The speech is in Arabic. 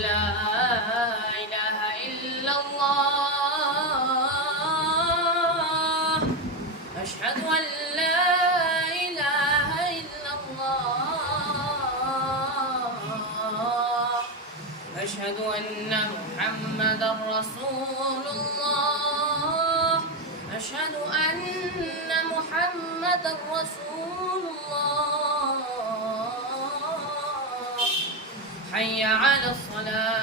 لا إله إلا الله أشهد أن لا إله إلا الله أشهد أن محمدا رسول الله أشهد أن محمدا رسول الله حي على الصلاة